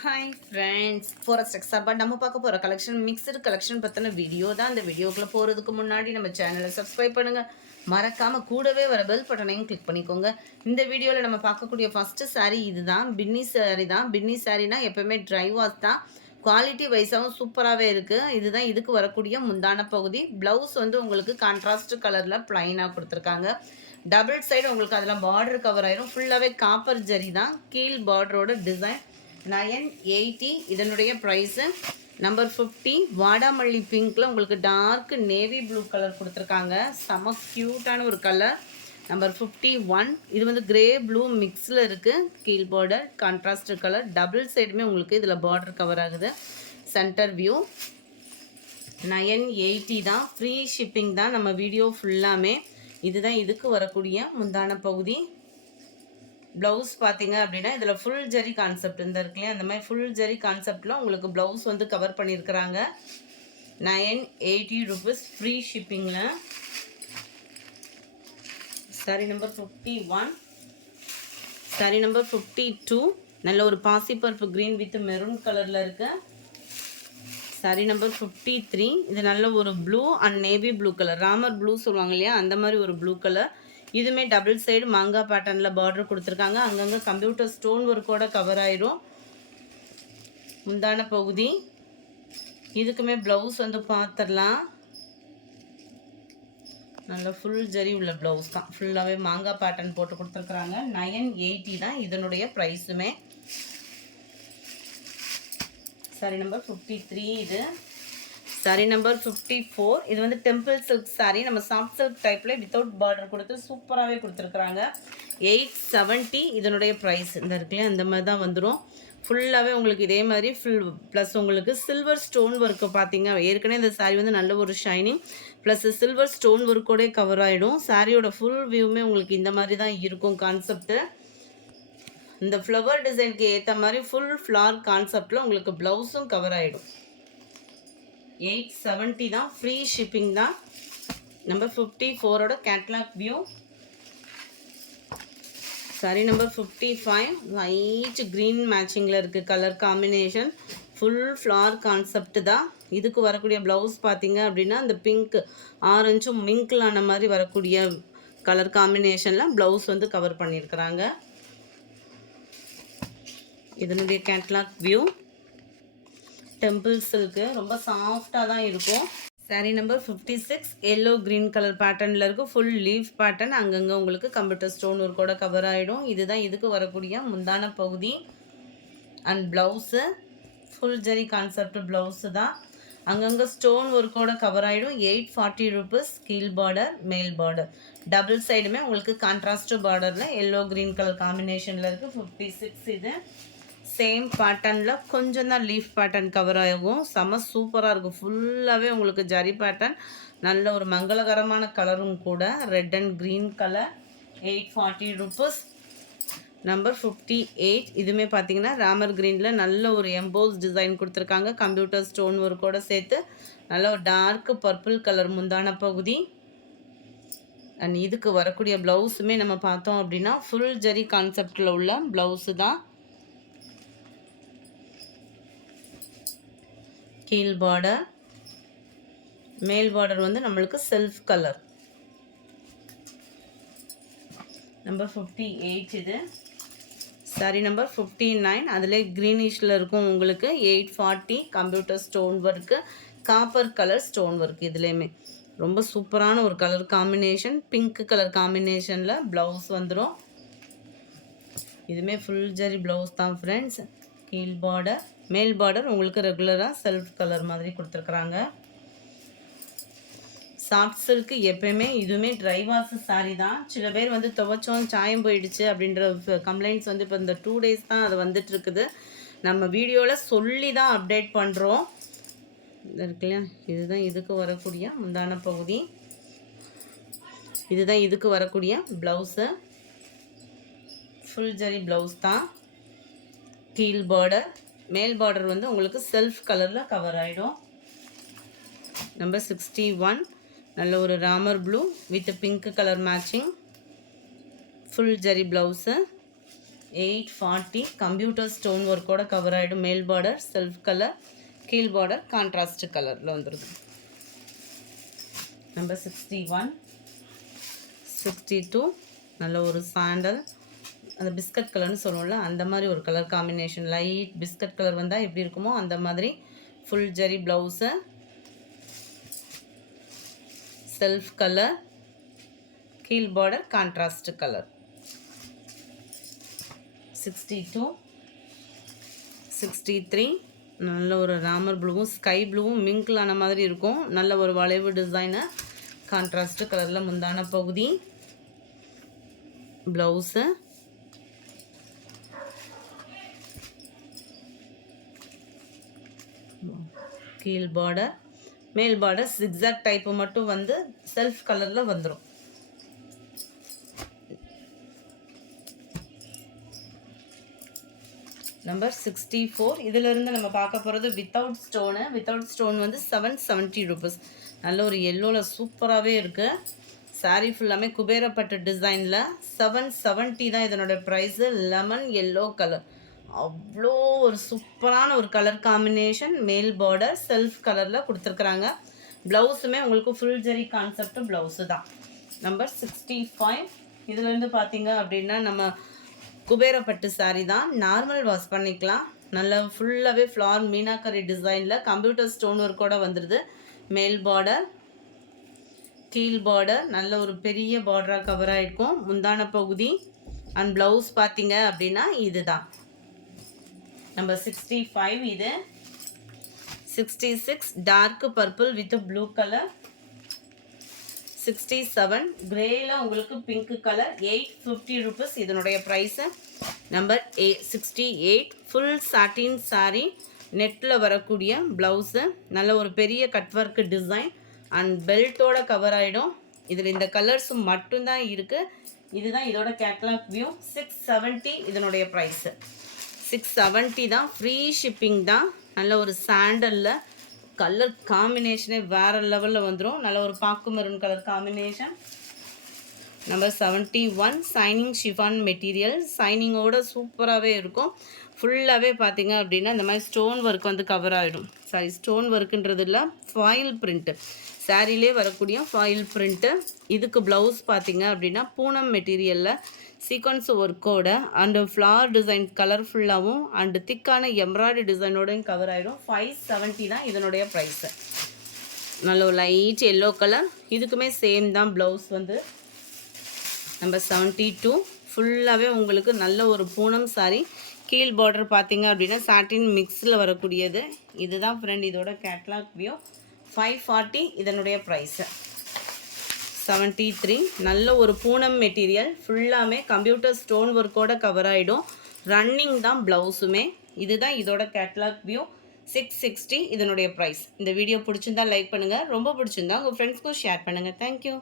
Hi friends forest எக்ஸாம்பா நம்ம பார்க்க போகிற கலெக்ஷன் மிக்சடு கலெக்ஷன் பற்றின வீடியோ தான். அந்த வீடியோக்குள்ளே போகிறதுக்கு முன்னாடி நம்ம சேனலை சப்ஸ்கிரைப் பண்ணுங்கள், மறக்காமல் கூடவே வர பெல் பட்டனையும் கிளிக் பண்ணிக்கோங்க. இந்த வீடியோவில் நம்ம பார்க்கக்கூடிய ஃபஸ்ட்டு சாரீ இதுதான். பின்னி சாரீ தான். பின்னி சாரீனா எப்போவுமே ட்ரை வாஷ் தான். குவாலிட்டி வைஸாகவும் சூப்பராகவே இருக்குது. இதுதான் இதுக்கு வரக்கூடிய முந்தான பகுதி. ப்ளவுஸ் வந்து உங்களுக்கு கான்ட்ராஸ்ட் கலரில் ப்ளைனாக கொடுத்துருக்காங்க. டபுள் சைடு உங்களுக்கு அதில் பார்டர் கவர் ஆயிரும். ஃபுல்லாகவே காப்பர் ஜரி தான். கீழ் பார்டரோட டிசைன் 980. இதனுடைய ப்ரைஸு நம்பர் 50. வாடாமல்லி பிங்க்கில் உங்களுக்கு டார்க் நேவி ப்ளூ கலர் கொடுத்துருக்காங்க. செம க்யூட்டான ஒரு கலர். நம்பர் 51. இது வந்து கிரே ப்ளூ மிக்ஸில் இருக்குது. கீழ் பார்டர் கான்ட்ராஸ்ட் கலர். டபுள் சைடுமே உங்களுக்கு இதில் பார்டர் கவர் ஆகுது. சென்டர் வியூ 980 தான். ஃப்ரீ ஷிப்பிங் தான் நம்ம வீடியோ ஃபுல்லாமே. இதுதான் இதுக்கு வரக்கூடிய முந்தான பகுதி. ப்ளவுஸ் பார்த்தீங்க அப்படின்னா இதில் ஃபுல் ஜரி கான்செப்ட் இந்த இருக்குல்லையா, அந்த மாதிரி ஃபுல் ஜரி கான்செப்டில் உங்களுக்கு ப்ளவுஸ் வந்து கவர் பண்ணியிருக்கிறாங்க. 980 ருபீஸ் ஃப்ரீ ஷிப்பிங்கில். சாரி நம்பர் 51. சாரி நம்பர் 52. நல்ல ஒரு பாசிப்பருப்பு க்ரீன் வித் மெரூன் கலரில் இருக்குது. சாரி நம்பர் 53. இது நல்ல ஒரு blue and navy blue colour, Ramar blue சொல்லுவாங்க இல்லையா, அந்த மாதிரி ஒரு ப்ளூ கலர். இதுவுமே டபுள் சைடு மாங்கா பேட்டர்னில் பார்டர் கொடுத்துருக்காங்க. அங்கங்கே கம்ப்யூட்டர் ஸ்டோன் ஒர்க்கோட கவர் ஆயிரும் முந்தான பகுதி. இதுக்குமே ப்ளவுஸ் வந்து பார்த்துடலாம். நல்ல ஃபுல் ஜரி உள்ள ப்ளவுஸ் தான். ஃபுல்லாகவே மாங்கா பேட்டர்ன் போட்டு கொடுத்துருக்குறாங்க. 980 தான் இதனுடைய ப்ரைஸுமே. சாரி நம்பர் 53. இது சாரி நம்பர் 54. இது வந்து டெம்பிள் சில்க் சாரீ. நம்ம சாஃப்ட் சில்க் டைப்பில் வித்தவுட் பார்டர் கொடுத்து சூப்பராகவே கொடுத்துருக்குறாங்க. 870 இதனுடைய ப்ரைஸ். இந்த இருக்குல்லையே அந்த மாதிரி தான் வந்துடும். ஃபுல்லாகவே உங்களுக்கு இதே மாதிரி ப்ளஸ் உங்களுக்கு சில்வர் ஸ்டோன் ஒர்க்கு பார்த்தீங்க. ஏற்கனவே இந்த சாரீ வந்து நல்ல ஒரு ஷைனிங் ப்ளஸ் சில்வர் ஸ்டோன் ஒர்க்கோடே கவர் ஆகிடும். சாரியோட ஃபுல் வியூமே உங்களுக்கு இந்த மாதிரி தான் இருக்கும் கான்செப்ட்டு. இந்த ஃப்ளவர் டிசைனுக்கு ஏற்ற மாதிரி ஃபுல் ஃப்ளார் கான்செப்டில் உங்களுக்கு ப்ளவுஸும் கவர் ஆகிடும். 870 தான். ஃப்ரீ ஷிப்பிங் தான். நம்பர் 54ஓட catalogue view. Sari number 55. Light green மேட்சிங்கில் இருக்குது colour combination. Full flower concept தான். இதுக்கு வரக்கூடிய ப்ளவுஸ் பார்த்தீங்க அப்படின்னா இந்த பிங்க் ஆரஞ்சும் மிங்கிளான மாதிரி வரக்கூடிய கலர் காம்பினேஷனில் ப்ளவுஸ் வந்து கவர் பண்ணியிருக்கிறாங்க. இதனுடைய கேட்லாக் வியூ. டெம்பிள் சில்க்கு ரொம்ப சாஃப்டாக தான் இருக்கும். Sari number 56. Yellow green colour பேட்டர்னில் இருக்கும். Full leaf pattern. அங்கங்கே உங்களுக்கு கம்ப்யூட்டர் ஸ்டோன் ஒர்க்கோட கவர் ஆகிடும். இதுதான் இதுக்கு வரக்கூடிய முந்தான பகுதி and blouse. Full zari concept blouse தான். அங்கங்கே ஸ்டோன் ஒர்க்கோட கவர் ஆகிடும். 840 ருபீஸ். கீழ் பார்டர் மேல் பார்டர் டபுள் சைடுமே உங்களுக்கு கான்ட்ராஸ்ட் பார்டரில் எல்லோ க்ரீன் கலர் காம்பினேஷனில் இருக்குது. 56. இது சேம் பேட்டர்னில் கொஞ்சம் தான் லீஃப் பேட்டர்ன் கவர் ஆகும். செம சூப்பராக இருக்கும். ஃபுல்லாகவே உங்களுக்கு ஜரி பேட்டர்ன். நல்ல ஒரு மங்களகரமான கலரும் கூட. Red and green colour. 840 rupees. Number 58. இதுவுமே பார்த்தீங்கன்னா ராமர் க்ரீனில் நல்ல ஒரு எம்போஸ் டிசைன் கொடுத்துருக்காங்க. கம்ப்யூட்டர் ஸ்டோன் ஒர்க்கோடு சேர்த்து நல்ல ஒரு டார்க் பர்பிள் கலர் முந்தான பகுதி. அண்ட் இதுக்கு வரக்கூடிய ப்ளவுஸுமே நம்ம பார்த்தோம் அப்படின்னா ஃபுல் ஜரி கான்செப்டில் உள்ள ப்ளவுஸு தான். கீழ் பார்டர் மேல் பார்டர் வந்து நம்மளுக்கு செல்ஃப் கலர். நம்பர் 58. இது சாரி நம்பர் 59. அதில் க்ரீனிஷில் இருக்கும் உங்களுக்கு. 840. Computer stone work copper colour stone work. இதுலேயுமே ரொம்ப சூப்பரான ஒரு கலர் காம்பினேஷன். பிங்க் கலர் காம்பினேஷனில் ப்ளவுஸ் வந்துடும். இதுவுமே ஃபுல் ஜரி ப்ளவுஸ் தான் ஃப்ரெண்ட்ஸ். கீழ் பார்டர் மேல் பார்டர் உங்களுக்கு ரெகுலராக செல்ஃப் கலர் மாதிரி கொடுத்துருக்குறாங்க. சாஃப்ட் சில்க்கு எப்பயுமே இதுவுமே ட்ரை வாஷ் சாரீ தான். சில பேர் வந்து துவைச்சோம் சாயம் போயிடுச்சு அப்படின்ற கம்ப்ளைண்ட்ஸ் வந்து இப்போ இந்த 2 days தான் அது வந்துட்டுருக்குது. நம்ம வீடியோவில் சொல்லி தான் அப்டேட் பண்ணுறோம். இது இருக்குல்லையா, இதுதான் இதுக்கு வரக்கூடிய முந்தான பகுதி. இதுதான் இதுக்கு வரக்கூடிய ப்ளவுஸு. ஃபுல் ஜரி ப்ளவுஸ் தான். கீழ் பார்டர் மேல் பார்டர் வந்து உங்களுக்கு செல்ஃப் கலரில் கவர் ஆகிடும். நம்பர் 61. நல்ல ஒரு Ramar blue with pink colour matching. Full zari blouse. 840 computer stone ஒர்க்கோட கவர் ஆகிடும். மேல் பார்டர் செல்ஃப் கலர், கீழ் பார்டர் கான்ட்ராஸ்ட் கலரில் வந்துடுது. நம்பர் 61, 62 நல்ல ஒரு சாண்டல், அந்த பிஸ்கட் கலர்னு சொல்லுவோம்ல அந்த மாதிரி ஒரு colour combination. Light biscuit colour வந்தால் எப்படி இருக்குமோ அந்த மாதிரி full zari blouse, self colour, கீழ் பார்டர் கான்ட்ராஸ்ட் கலர். 62, 63 நல்ல ஒரு ராமர் ப்ளூவும் ஸ்கை ப்ளூவும் மிங்கிள் ஆன மாதிரி இருக்கும். நல்ல ஒரு வளைவு டிசைனு, கான்ட்ராஸ்ட் கலரில் முந்தான பகுதி, ப்ளவுஸு, கீழ் பார்டர், மேல் பார்டர் ஜிக்ஸாக் டைப்பு மட்டும் வந்து செல்ஃப் கலரில் வந்துடும். நம்பர் 64, இதிலிருந்து நம்ம பார்க்க போகிறது வித்தவுட் ஸ்டோனு. வித்தவுட் ஸ்டோன் வந்து 770 ருபீஸ். நல்ல ஒரு எல்லோவில் சூப்பராகவே இருக்குது. சாரீ ஃபுல்லாமே குபேரப்பட்டு டிசைனில் 770 தான் இதனோட ப்ரைஸு. லெமன் எல்லோ கலர், அவ்வளோ ஒரு சூப்பரான ஒரு கலர் காம்பினேஷன். மேல் பார்டர் செல்ஃப் கலரில் கொடுத்துருக்குறாங்க. ப்ளவுஸுமே உங்களுக்கு ஃபுல் ஜெரி கான்செப்ட் ப்ளவுஸு தான். நம்பர் 65, இதுலேருந்து பார்த்தீங்க அப்படின்னா நம்ம குபேரப்பட்டு சாரீ தான். நார்மல் வாஷ் பண்ணிக்கலாம். நல்லா ஃபுல்லாகவே ஃப்ளார் மீனாக்கரி டிசைனில் கம்ப்யூட்டர் ஸ்டோன் ஒர்க்கோட வந்துடுது. மேல் பார்டர், கீழ் பார்டர் நல்ல ஒரு பெரிய பார்டராக கவர் ஆகிருக்கும். முந்தான பகுதி அண்ட் ப்ளவுஸ் பார்த்தீங்க அப்படின்னா இது தான். நம்பர் 65 இது. 66 dark purple with blue colour. 67 கிரேயில் உங்களுக்கு பிங்க் கலர். 850 ருபீஸ் இதனுடைய price. Number 68 full satin sari, நெட்டில் வரக்கூடிய ப்ளவுஸு, நல்ல ஒரு பெரிய கட் ஒர்க் டிசைன் அண்ட் பெல்ட்டோட கவர் ஆகிடும். இதில் இந்த கலர்ஸ் மட்டும்தான் இருக்குது. இதுதான் இதோட கேட்லாக் வியூ. 670 இதனுடைய ப்ரைஸு. 670 தான். ஃப்ரீ ஷிப்பிங் தான். நல்ல ஒரு சாண்டலில் கலர் காம்பினேஷனே வேறு லெவலில் வந்துடும். நல்ல ஒரு பாக்கு maroon colour combination. Number 71 shining chiffon material. சைனிங்கோட சூப்பராகவே இருக்கும். ஃபுல்லாகவே பார்த்தீங்க அப்படின்னா இந்த மாதிரி ஸ்டோன் ஒர்க் வந்து கவர் ஆகிடும். சாரி, ஸ்டோன் ஒர்க்குன்றது இல்லை, ஃபாயில் பிரிண்ட்டு. சாரிலே வரக்கூடிய ஃபாயில் பிரிண்ட்டு. இதுக்கு ப்ளவுஸ் பார்த்தீங்க அப்படின்னா பூனம் மெட்டீரியலில் சீக்வன்ஸ் ஒர்க்கோட அண்டு ஃப்ளார் டிசைன் கலர்ஃபுல்லாகவும் அண்டு திக்கான எம்ப்ராய்டரி டிசைனோடையும் கவர் ஆகிடும். 570 தான் இதனுடைய ப்ரைஸு. நல்ல ஒரு லைட் எல்லோ கலர். இதுக்குமே சேம் தான் ப்ளவுஸ் வந்து. நம்பர் 72 ஃபுல்லாகவே உங்களுக்கு நல்ல ஒரு பூனம் சாரி. கீழ் பார்டர் பார்த்தீங்க அப்படின்னா சாட்டின் மிக்ஸில் வரக்கூடியது. இதுதான் ஃப்ரெண்ட் இதோட கேட்லாக் வியூ. 540 இதனுடைய ப்ரைஸு. 73 நல்ல ஒரு பூனம் மெட்டீரியல். ஃபுல்லாமே கம்ப்யூட்டர் ஸ்டோன் ஒர்க்கோட கவர் ஆகிடும். ரன்னிங் தான் ப்ளவுஸுமே. இதுதான் இதோட கேட்லாக் வியூ. 660 இதனுடைய ப்ரைஸ். இந்த வீடியோ பிடிச்சிருந்தா லைக் பண்ணுங்கள். ரொம்ப பிடிச்சிருந்தா உங்கள் ஃப்ரெண்ட்ஸ்க்கும் ஷேர் பண்ணுங்கள். தேங்க்யூ.